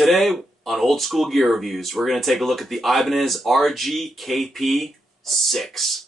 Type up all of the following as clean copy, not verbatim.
Today on Old School Gear Reviews, we're going to take a look at the Ibanez RGKP6.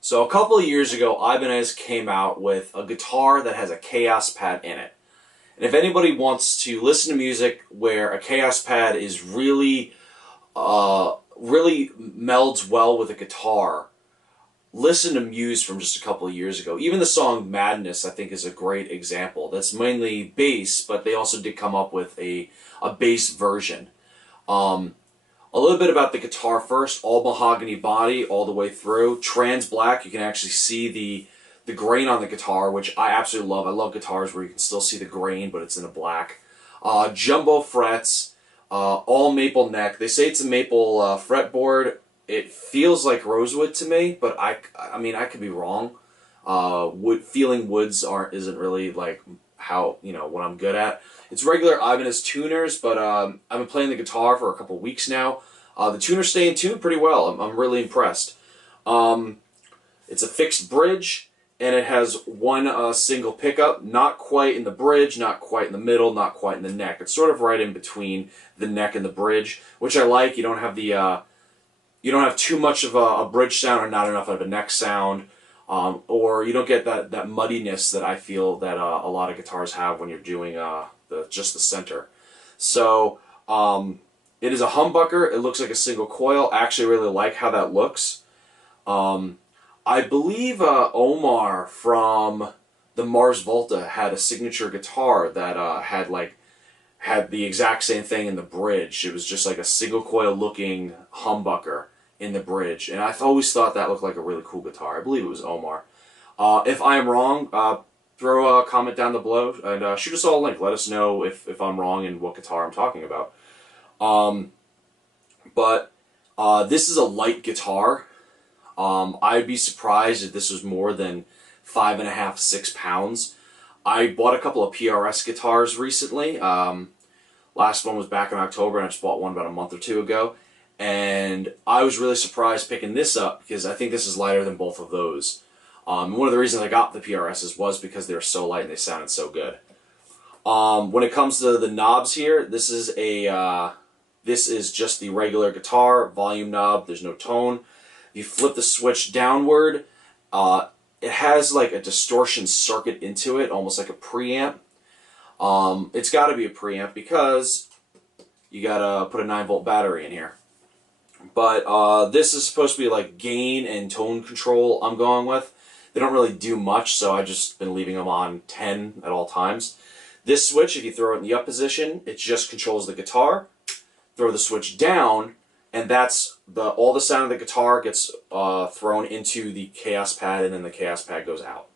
So a couple of years ago, Ibanez came out with a guitar that has a chaos pad in it. And if anybody wants to listen to music where a chaos pad is really melds well with a guitar, listen to Muse from just a couple of years ago. Even the song Madness, I think, is a great example. That's mainly bass, but they also did come up with a bass version. A little bit about the guitar first. All mahogany body all the way through. Trans black. You can actually see the grain on the guitar, which I absolutely love. I love guitars where you can still see the grain, but it's in a black. Jumbo frets. All maple neck. They say it's a maple fretboard. It feels like rosewood to me, but I mean, I could be wrong. Feeling woods isn't really like how, what I'm good at. It's regular Ibanez tuners, but I've been playing the guitar for a couple weeks now. The tuners stay in tune pretty well. I'm really impressed. It's a fixed bridge, and it has one single pickup, not quite in the bridge, not quite in the middle, not quite in the neck. It's sort of right in between the neck and the bridge, which I like. You don't have you don't have too much of a bridge sound or not enough of a neck sound. Or you don't get that muddiness that I feel that a lot of guitars have when you're doing just the center. So it is a humbucker. It looks like a single coil. I actually really like how that looks. I believe Omar from the Mars Volta had a signature guitar that had the exact same thing in the bridge. It was just like a single coil looking humbucker in the bridge, and I've always thought that looked like a really cool guitar. I believe it was Omar. If I am wrong, throw a comment down below and shoot us all a link. Let us know if I'm wrong and what guitar I'm talking about. But this is a light guitar. I'd be surprised if this was more than 5.5, 6 pounds. I bought a couple of PRS guitars recently. Last one was back in October, and I just bought one about a month or two ago. And I was really surprised picking this up because I think this is lighter than both of those. One of the reasons I got the PRSs was because they were so light and they sounded so good. When it comes to the knobs here, this is just the regular guitar volume knob. There's no tone. If you flip the switch downward, it has like a distortion circuit into it, almost like a preamp. It's got to be a preamp because you gotta put a 9-volt battery in here. But this is supposed to be like gain and tone control I'm going with. They don't really do much, so I've just been leaving them on 10 at all times. This switch, if you throw it in the up position, it just controls the guitar. Throw the switch down, and that's all the sound of the guitar gets thrown into the chaos pad, and then the chaos pad goes out.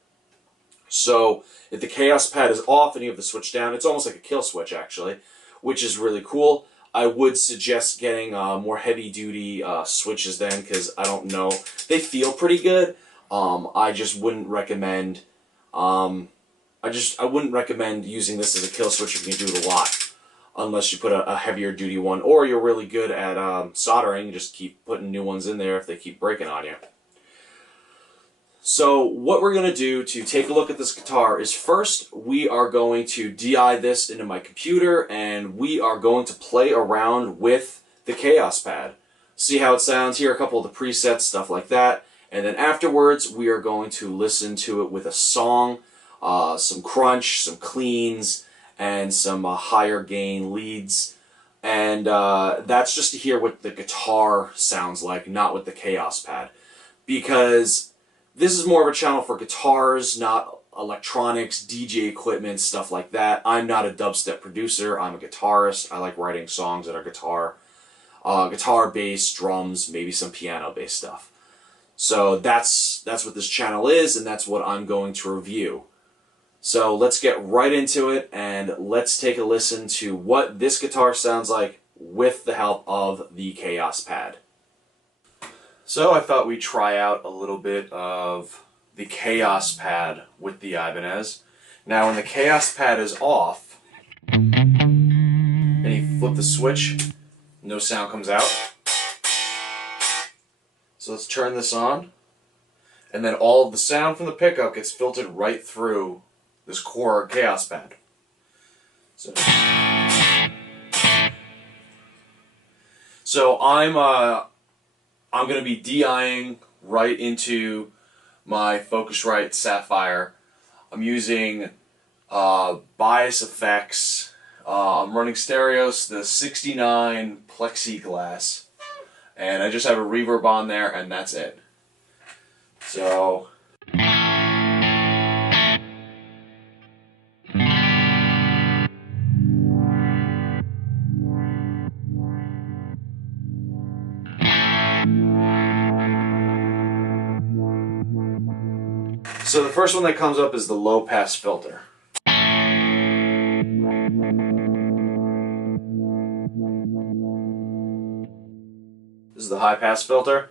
So if the chaos pad is off and you have the switch down, it's almost like a kill switch actually, which is really cool. I would suggest getting more heavy-duty switches then, because I don't know, they feel pretty good. I just wouldn't recommend. I wouldn't recommend using this as a kill switch if you can do it a lot, unless you put a heavier-duty one, or you're really good at soldering. You just keep putting new ones in there if they keep breaking on you. So what we're going to do to take a look at this guitar is first we are going to DI this into my computer, and we are going to play around with the chaos pad. See how it sounds here, a couple of the presets, stuff like that. And then afterwards we are going to listen to it with a song, some crunch, some cleans, and some higher gain leads. And that's just to hear what the guitar sounds like, not with the chaos pad. Because this is more of a channel for guitars, not electronics, DJ equipment, stuff like that. I'm not a dubstep producer. I'm a guitarist. I like writing songs that are guitar, bass, drums, maybe some piano-based stuff. So that's what this channel is, and that's what I'm going to review. So let's get right into it and let's take a listen to what this guitar sounds like with the help of the Chaos Pad. So I thought we'd try out a little bit of the Chaos Pad with the Ibanez. Now when the Chaos Pad is off and you flip the switch, no sound comes out. So let's turn this on, and then all of the sound from the pickup gets filtered right through this core Chaos Pad. So I'm going to be DIing right into my Focusrite Sapphire. I'm using bias effects. I'm running stereos, the 69 plexiglass, and I just have a reverb on there, and that's it. So the first one that comes up is the low pass filter. This is the high pass filter.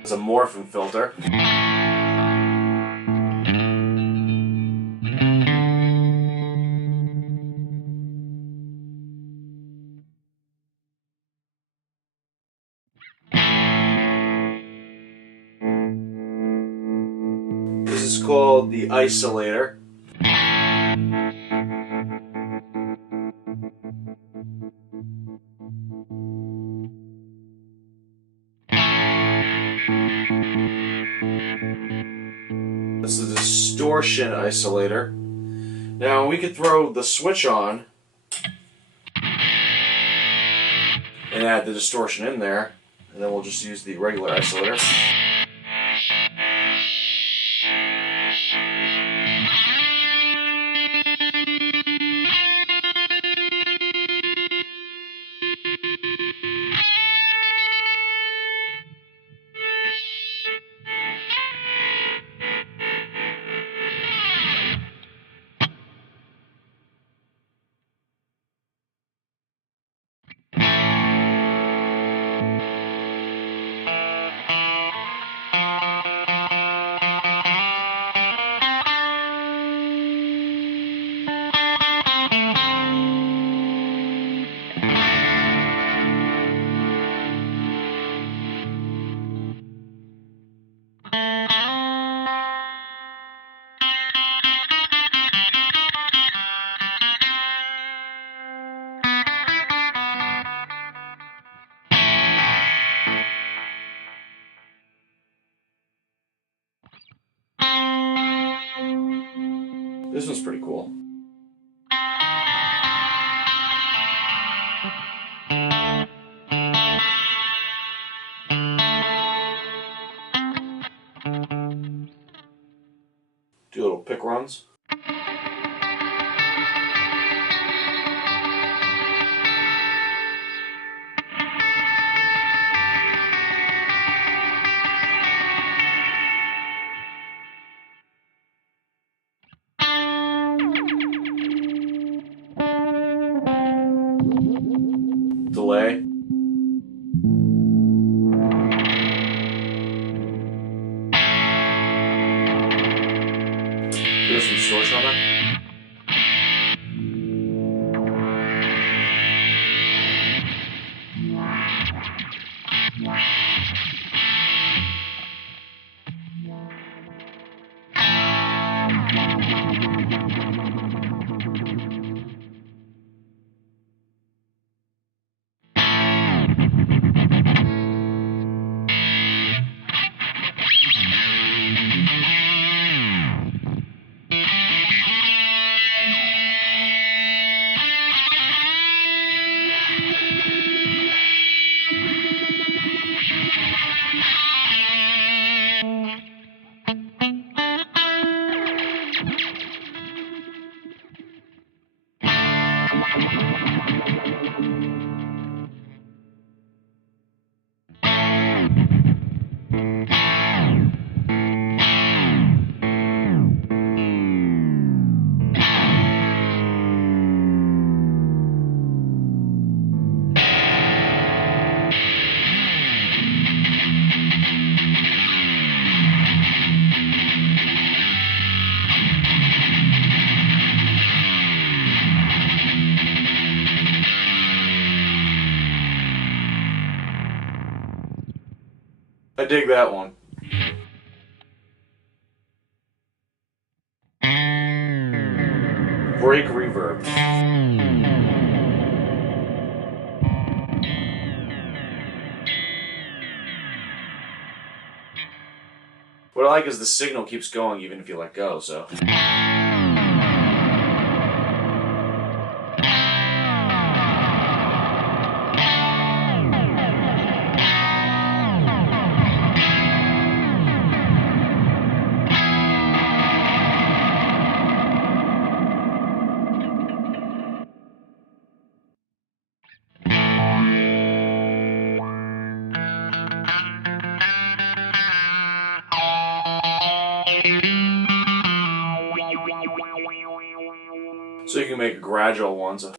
It's a morphing filter. This is called the isolator. This is the distortion isolator. Now we could throw the switch on and add the distortion in there, and then we'll just use the regular isolator. This one's pretty cool. Do little pick runs. Delay. There's some distortion on that. dig that one. Break reverb. What I like is the signal keeps going even if you let go, so. So you can make a gradual one. So.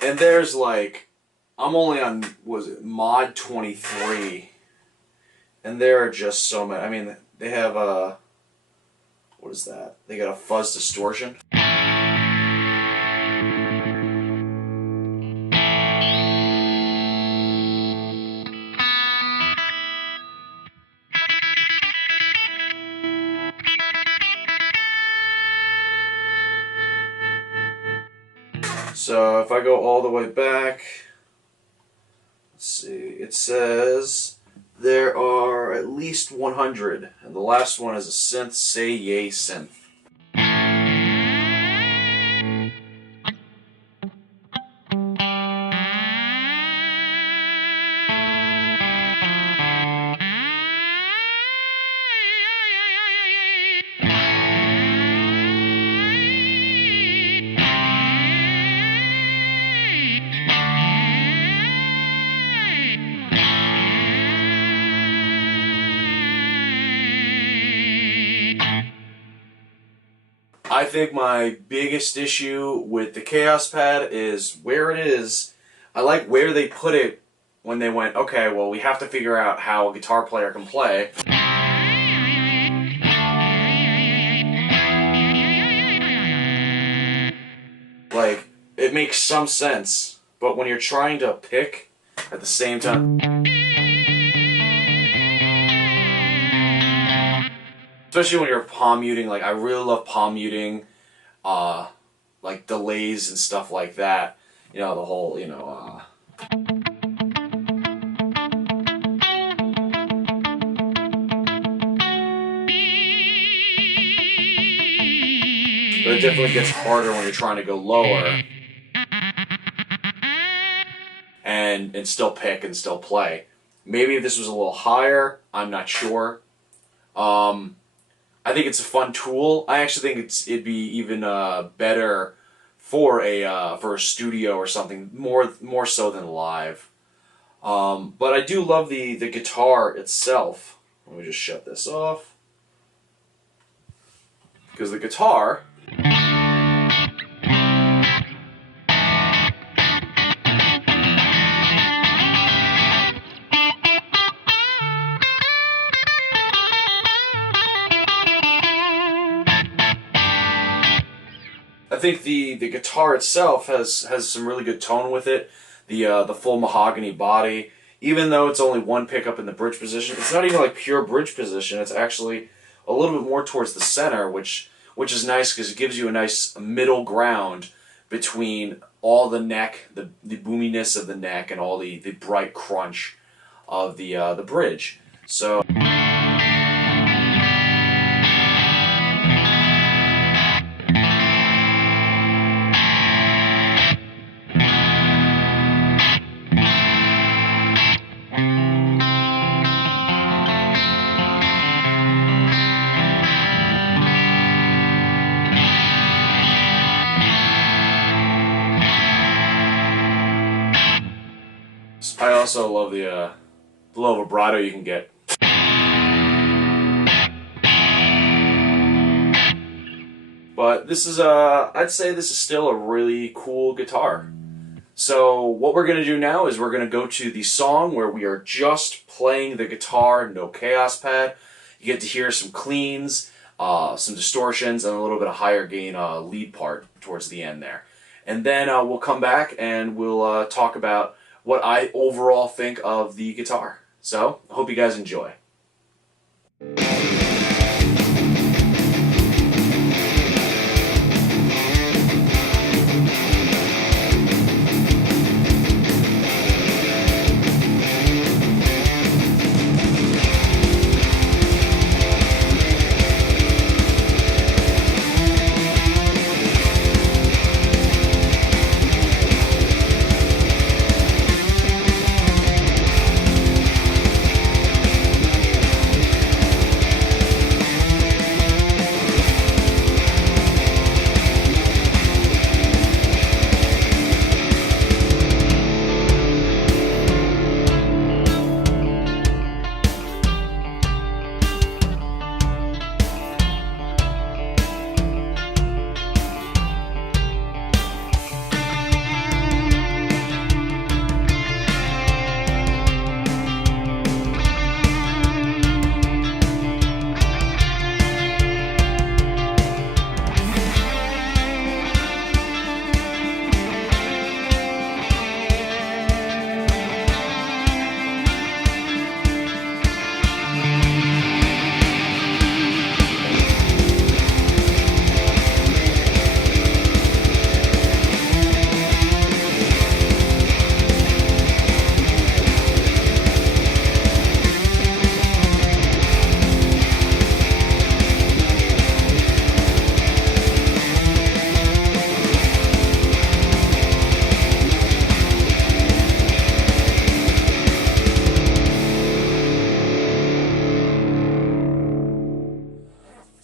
And there's like, I'm only on, was it mod 23, and there are just so many. I mean, they have a, what is that? They got a fuzz distortion. So if I go all the way back, let's see, it says there are at least 100, and the last one is a synth, Say Yay synth. I think my biggest issue with the Chaos Pad is where it is. I like where they put it when they went, okay, well, we have to figure out how a guitar player can play. Like, it makes some sense, but when you're trying to pick at the same time, especially when you're palm muting, like I really love palm muting, like delays and stuff like that. You know, the whole, you know, but it definitely gets harder when you're trying to go lower and still pick and still play. Maybe if this was a little higher, I'm not sure. I think it's a fun tool. I actually think it'd be even better for a studio or something, more so than live. But I do love the guitar itself. Let me just shut this off, because the guitar. I think the guitar itself has some really good tone with it. The full mahogany body, even though it's only one pickup in the bridge position, it's not even like pure bridge position. It's actually a little bit more towards the center, which is nice because it gives you a nice middle ground between all the neck, the boominess of the neck, and all the bright crunch of the bridge. So. I also love the low vibrato you can get. But this is I'd say this is still a really cool guitar. So what we're going to do now is we're going to go to the song where we are just playing the guitar, no chaos pad. You get to hear some cleans, some distortions, and a little bit of higher gain lead part towards the end there. And then we'll come back and we'll talk about what I overall think of the guitar. So I hope you guys enjoy.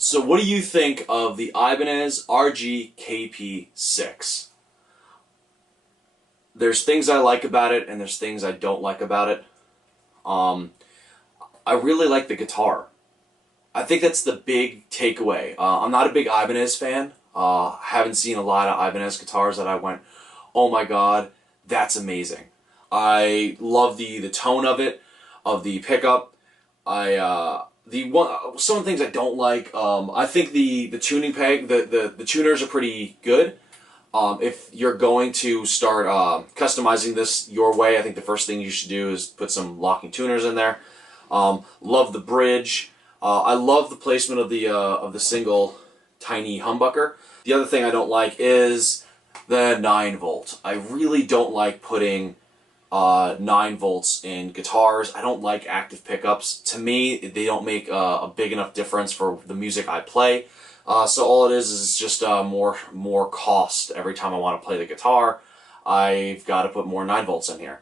So what do you think of the Ibanez RGKP6? There's things I like about it, and there's things I don't like about it. I really like the guitar. I think that's the big takeaway. I'm not a big Ibanez fan. Haven't seen a lot of Ibanez guitars that I went, oh my god, that's amazing. I love the tone of it, of the pickup. Some of the things I don't like, I think the tuning peg, the tuners are pretty good. If you're going to start customizing this your way, I think the first thing you should do is put some locking tuners in there. Love the bridge. I love the placement of the single tiny humbucker. The other thing I don't like is the 9-volt. I really don't like putting 9 volts in guitars. I don't like active pickups. To me, they don't make a big enough difference for the music I play. So all it is just more cost every time I want to play the guitar. I've got to put more 9 volts in here.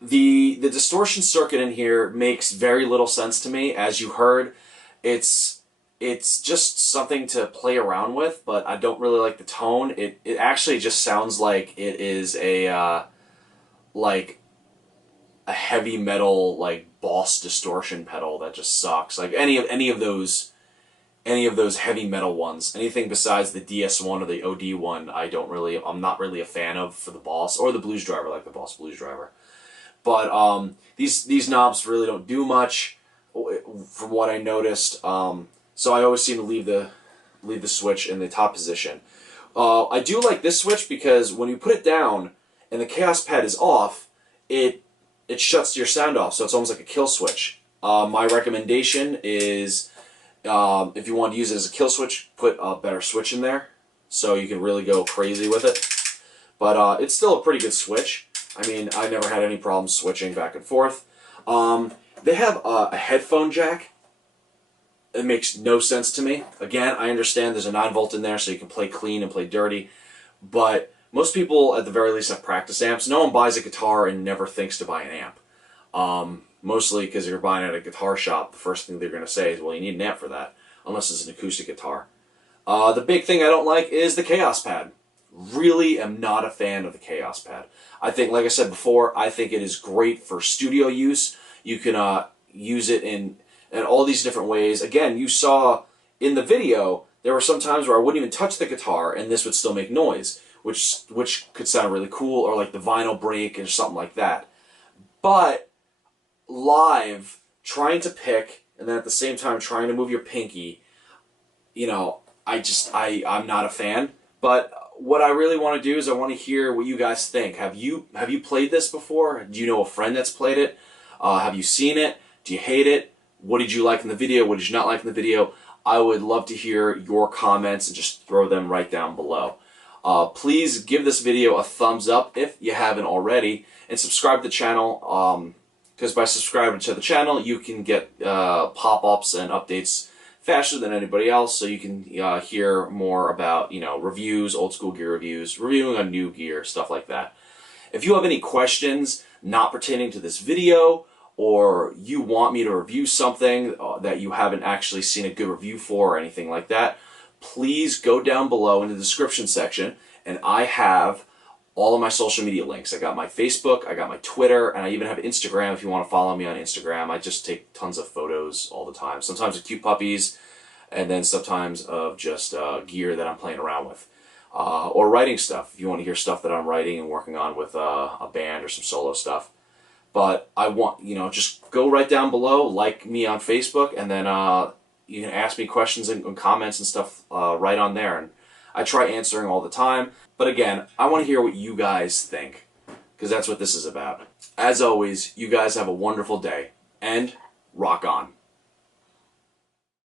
The distortion circuit in here makes very little sense to me. As you heard, it's just something to play around with, but I don't really like the tone. It actually just sounds like it is a heavy metal Boss distortion pedal that just sucks. Like any of those heavy metal ones. Anything besides the DS1 or the OD one, I'm not really a fan of for the Boss or the Blues Driver, like the Boss Blues Driver. But these knobs really don't do much from what I noticed. So I always seem to leave the switch in the top position. I do like this switch because when you put it down and the chaos pad is off, it shuts your sound off, so it's almost like a kill switch. My recommendation is if you want to use it as a kill switch, put a better switch in there so you can really go crazy with it. But it's still a pretty good switch. I mean, I never had any problems switching back and forth. They have a headphone jack. It makes no sense to me. Again, I understand there's a 9-volt in there so you can play clean and play dirty, but most people at the very least have practice amps. No one buys a guitar and never thinks to buy an amp. Mostly because you're buying at a guitar shop, the first thing they're going to say is, well, you need an amp for that, unless it's an acoustic guitar. The big thing I don't like is the chaos pad. Really am not a fan of the chaos pad. I think, like I said before, I think it is great for studio use. You can use it in all these different ways. Again, you saw in the video, there were some times where I wouldn't even touch the guitar and this would still make noise, which could sound really cool, or like the vinyl break or something like that. But live, trying to pick and then at the same time trying to move your pinky, I'm not a fan. But what I really want to do is I want to hear what you guys think. Have you played this before? Do you know a friend that's played it? Have you seen it? Do you hate it? What did you like in the video? What did you not like in the video? I would love to hear your comments and just throw them right down below. Please give this video a thumbs up if you haven't already, and subscribe to the channel, because by subscribing to the channel you can get pop-ups and updates faster than anybody else, so you can hear more about reviews, old school gear reviews, reviewing on new gear, stuff like that. If you have any questions not pertaining to this video, or you want me to review something that you haven't actually seen a good review for or anything like that, please go down below in the description section, and I have all of my social media links. I got my Facebook, I got my Twitter, and I even have Instagram if you want to follow me on Instagram. I just take tons of photos all the time, sometimes of cute puppies, and then sometimes of just gear that I'm playing around with. Or writing stuff, if you want to hear stuff that I'm writing and working on with a band or some solo stuff. But I want, just go right down below, like me on Facebook, and then you can ask me questions and comments and stuff right on there. And I try answering all the time. But again, I want to hear what you guys think, because that's what this is about. As always, you guys have a wonderful day, and rock on.